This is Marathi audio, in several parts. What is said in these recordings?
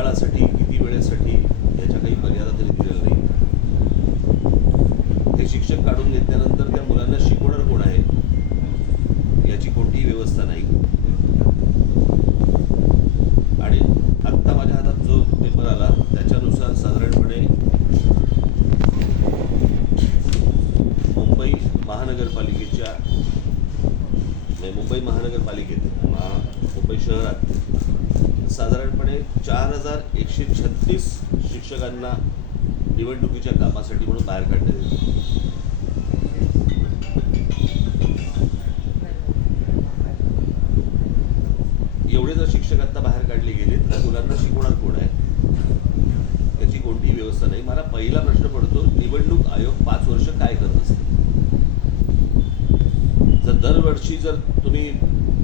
काळासाठी किती वेळेसाठी याच्या काही मर्यादा तरी दिलेल्या नाही. हे शिक्षक काढून घेतल्यानंतर त्या मुलांना शिकवणार कोण आहे याची कोणतीही व्यवस्था नाही. आणि आत्ता माझ्या हातात जो पेपर आला त्याच्यानुसार साधारणपणे मुंबई महानगरपालिकेत मुंबई शहरात साधारणपणे 4136 शिक्षकांना निवडणुकीच्या कामासाठी म्हणून बाहेर काढण्यात येते. एवढे जर शिक्षक आता बाहेर काढले गेले तर मुलांना शिकवणार कोण आहे याची कोणतीही व्यवस्था नाही. मला पहिला प्रश्न पडतो, निवडणूक आयोग 5 वर्ष काय करत असते? जर दरवर्षी जर तुम्ही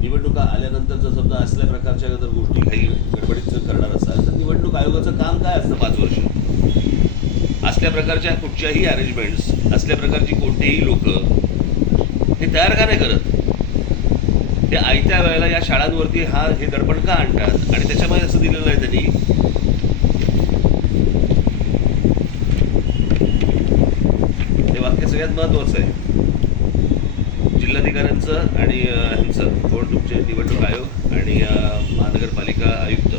निवडणुका आल्यानंतर जर समजा असल्या प्रकारच्या जर गोष्टी काही गडबडीत जर करणार असाल तर निवडणूक आयोगाचं काम काय असतं 5 वर्ष? असल्या प्रकारच्या कुठच्याही अरेंजमेंट्स, असल्या प्रकारची कोणतेही लोक हे तयार का नाही करत? ते आयत्या वेळेला या शाळांवरती हे दडपण का आणतात? आणि त्याच्यामध्ये असं दिलेलं आहे त्यांनी, हे वाक्य सगळ्यात महत्वाचं आहे, जिल्हाधिकाऱ्यांचं आणि ह्यांचं कोण तुमचे निवडणूक आयोग आणि महानगरपालिका आयुक्त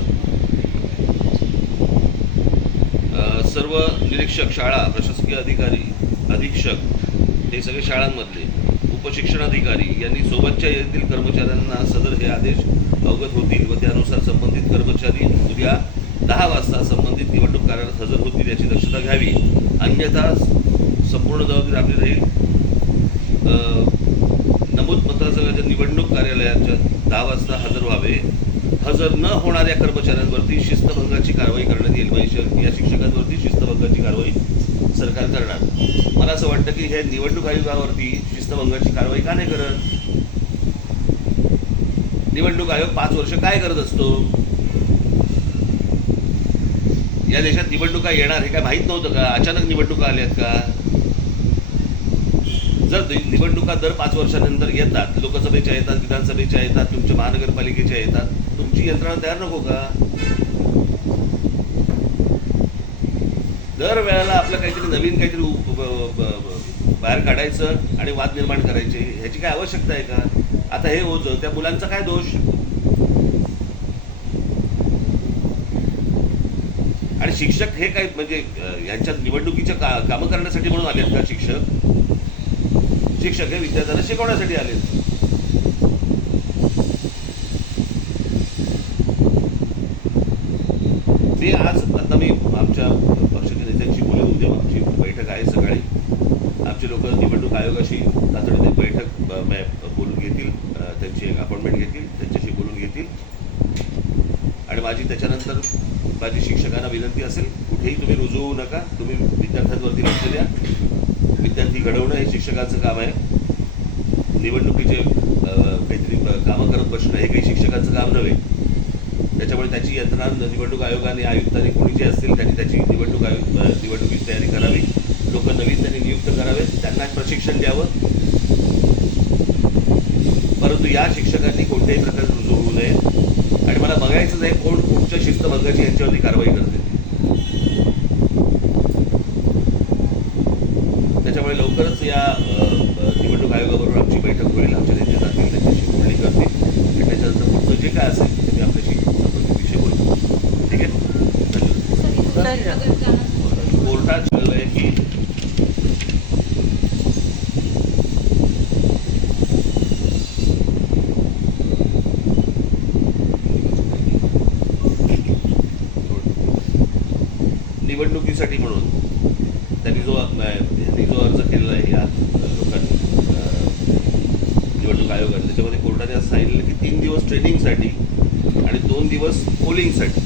सर्व निरीक्षक, शाळा प्रशासकीय अधिकारी, अधीक्षक हे सगळे शाळांमधले उपशिक्षणाधिकारी यांनी सोबतच्या येथील कर्मचाऱ्यांना सदर हे आदेश अवगत होतील व त्यानुसार संबंधित कर्मचारी उद्या 10 वाजता संबंधित निवडणूक कार्यालयात हजर होतील याची दक्षता घ्यावी. अन्यथा संपूर्ण जबाबदारी आपली राहील. नमूद मतदारसंघाच्या निवडणूक कार्यालयाच्या 10 वाजता हजर व्हावे. हजर न होणाऱ्या कर्मचाऱ्यांवरती शिस्तभंगाची कारवाई करण्यात येईल. म्हणजे या शिक्षकांवरती शिस्तभंगाची कारवाई सरकार करणार. मला असं वाटतं की हे निवडणूक आयोगावरती शिस्तभंगाची कारवाई का नाही करत? निवडणूक आयोग 5 वर्ष काय करत असतो? या देशात निवडणुका येणार हे काय माहीत नव्हतं का? अचानक निवडणुका आल्यात का? जर निवडणुका दर 5 वर्षानंतर येतात, लोकसभेच्या येतात, विधानसभेच्या येतात, तुमच्या महानगरपालिकेच्या येतात, तुमची यंत्रणा तयार नको का? दर वेळेला आपलं काहीतरी नवीन काहीतरी बाहेर काढायचं आणि वाद निर्माण करायचे, ह्याची काय आवश्यकता आहे का? आता हे ओझं त्या मुलांचा काय दोष? आणि शिक्षक हे काय म्हणजे यांच्या निवडणुकीच्या कामं करण्यासाठी म्हणून आलेत का? शिक्षक हे विद्यार्थ्यांना शिकवण्यासाठी आलेत. मी आज आता मी आमच्या पक्षाच्या नेत्यांशी बोलून, उद्या आमची बैठक आहे सकाळी, आमचे लोक निवडणूक आयोगाशी तातडीने बैठक बोलून घेतील, त्यांची एक अपॉइंटमेंट घेतील, त्यांच्याशी बोलून घेतील. आणि त्याच्यानंतर माझी शिक्षकांना विनंती असेल, कुठेही तुम्ही रुजू होऊ नका, तुम्ही विद्यार्थ्यांवरती लक्ष द्या. विद्यार्थी घडवणं हे शिक्षकांचं काम आहे. निवडणुकीचे काहीतरी कामं करत बसणं हे काही शिक्षकांचं काम नव्हे. त्याच्यामुळे त्याची यंत्रणा निवडणूक आयोगाने, आयुक्तांनी, कोणी जे असतील त्यांनी त्याची निवडणुकीची तयारी करावी. लोक नवीन त्यांनी नियुक्त करावेत, त्यांना प्रशिक्षण द्यावं. परंतु या शिक्षकांनी कोणत्याही प्रकारे रुजू होऊ नये. आणि मला बघायचंच आहे कोण कुठच्या शिस्तभंगाची यांच्यावरती कारवाई करते. त्याच्यामुळे लवकरच या निवडणूक आयोगाबरोबर आमची बैठक होईल, आमच्या नेते जातील, त्यांच्याशी बोलणी करतील आणि त्याच्यानंतर पुढचं जे काय असेल ते मी आपल्याशी संबंधित विषय बोलतो. ठीक आहे. कोर्टात चाललंय की निवडणुकीसाठी म्हणून त्यांनी जो अर्ज केलेला आहे या लोकांनी निवडणूक आयोगाने, त्याच्यामध्ये कोर्टाने असं सांगितलं की 3 दिवस ट्रेनिंगसाठी आणि 2 दिवस पोलिंगसाठी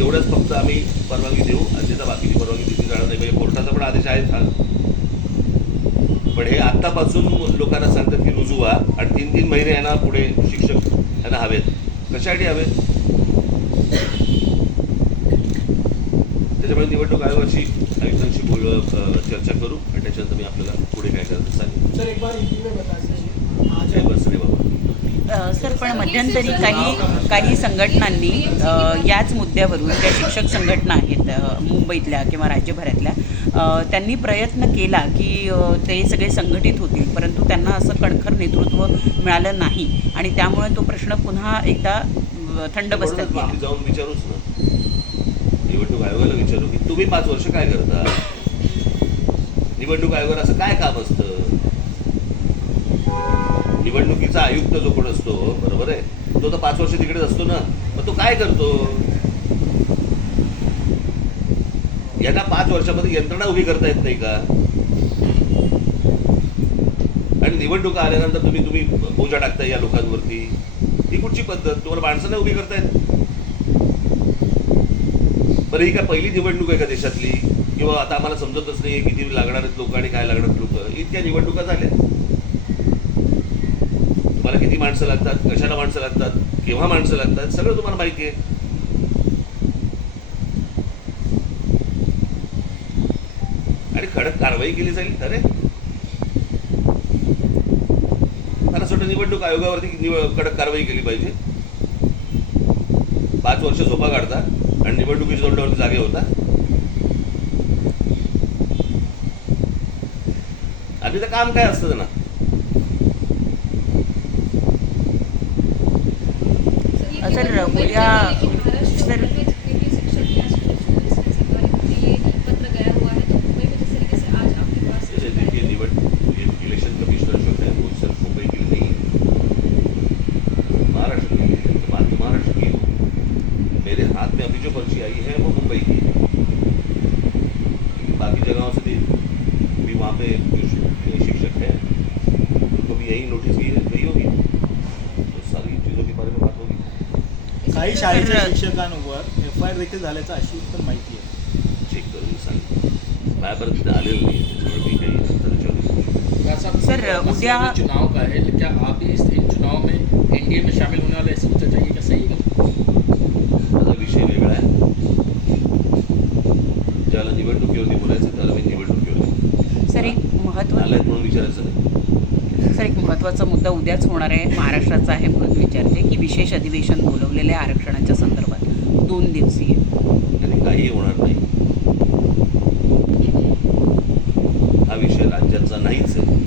एवढंच फक्त आम्ही परवानगी देऊ, अन्यथा बाकीची परवानगी दिली जाणार नाही. म्हणजे कोर्टाचा पण आदेश आहे हा. पण हे आत्तापासून लोकांना सांगतात की रुजू व्हा आणि 3-3 महिने यांना पुढे शिक्षक यांना हवेत. कशासाठी हवेत? त्याच्यामुळे निवडणूक आयोगाची आयुक्तांशी चर्चा करू आणि त्याच्यानंतर मी आपल्याला पुढे काय करायचं सांगेन. सर, एक बार हिंदी में बता दीजिए. जय बसरे बाबा. सर, पण मध्यंतरी काही संघटनांनी याच मुद्द्यावरून ज्या शिक्षक संघटना आहेत मुंबईतल्या किंवा राज्यभरातल्या, त्यांनी प्रयत्न केला की ते सगळे संघटित होतील, परंतु त्यांना असं कणखर नेतृत्व मिळालं नाही आणि त्यामुळे तो प्रश्न पुन्हा एकदा थंड बसतात म्हणूनच गेला. आम्ही जाऊन विचारूच ना, निवडणूक आयोगाला विचारू की तुम्ही 5 वर्ष काय करता, निवडणूक आयोगाला असं काय काम असतं. निवडणुकीचा आयुक्त जो कोण असतो, बरोबर आहे, तो तर 5 वर्ष तिकडेच असतो ना, मग तो काय करतो. यांना 5 वर्षामध्ये यंत्रणा उभी करता येत नाही का. आणि निवडणुका आल्यानंतर तुम्ही बोजा टाकताय या लोकांवरती. ही कुठची पद्धत. तुम्हाला माणसं नाही उभी करतायत. बरं, ही काय पहिली निवडणूक आहे का देशातली, किंवा आता आम्हाला समजतच नाही किती लागणार आहेत लोक आणि काय लागणार लोक. इतक्या निवडणुका झाल्या. तुम्हाला किती माणसं लागतात, कशाला माणसं लागतात, केव्हा माणसं लागतात, सगळं तुम्हाला माहिती आहे. आणि कडक कारवाई केली जाईल. अरे, मला असं वाटतं निवडणूक आयोगावरती कडक कारवाई केली पाहिजे. 5 वर्ष झोपा काढता आणि निवडणुकीच्या तोंडावरती जागे होता. आधी तर काम काय असतं ना. सर, उद्या सर इलेक्शन कमिश्नर जो है वो सिर्फ मुंबई की नहीं है, महाराष्ट्र की है. तो बात तो महाराष्ट्र की हो. मेरे हाथ में अभी जो पर्ची आई है वो मुंबई की है. बाकी जगहों से भी वहाँ पे जो शिक्षक हैं उनको भी यही नोटिस गई होगी. तो सारी चीज़ों के बारे में बात होगी. काही शाळेच्या शिक्षकांवर FIR देखील झाल्याचं अशी पण माहिती आहे. चेक करून सांग. माझ्यापर्यंत तिथे आलेलं नाही आहे, त्याच्यामुळे मी काही सर, उद्या चुनाव का है, क्या आप भी इन चुनाव में एनडीए में शामिल होने वाले ऐसी कुछ चर्चा की, क्या सही है? माझा विषय वेगळा आहे. ज्याला निवडणुकीवरती बोलायचं त्याला मी निवडणुकीवरती. सर, एक आलायत म्हणून विचारायचं नाही. सर, एक महत्त्वाचा मुद्दा उद्याच होणार आहे, महाराष्ट्राचा आहे म्हणून विचारते की विशेष अधिवेशन बोलवलेले आरक्षणाच्या संदर्भात 2 दिवसीय. आणि काही होणार नाही. हा विषय राज्याचा नाहीच आहे.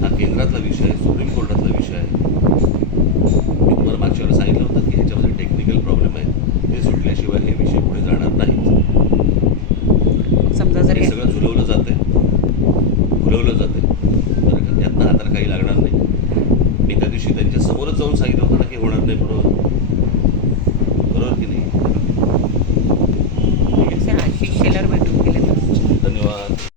हा केंद्रातला विषय आहे, सुप्रीम कोर्टातला विषय आहे. मी तुम्हाला मागच्या वेळेला सांगितलं होतं की ह्याच्यामध्ये टेक्निकल प्रॉब्लेम आहेत. ते सुटल्याशिवाय हे विषय पुढे जाणार नाहीत. समजा जर हे सगळं झुलवलं जाते बरं का. त्यातनं हाताला काही लागणार नाही. मी त्या दिवशी त्यांच्या समोरच जाऊन सांगितलं होतं ना की होणार नाही, बरोबर.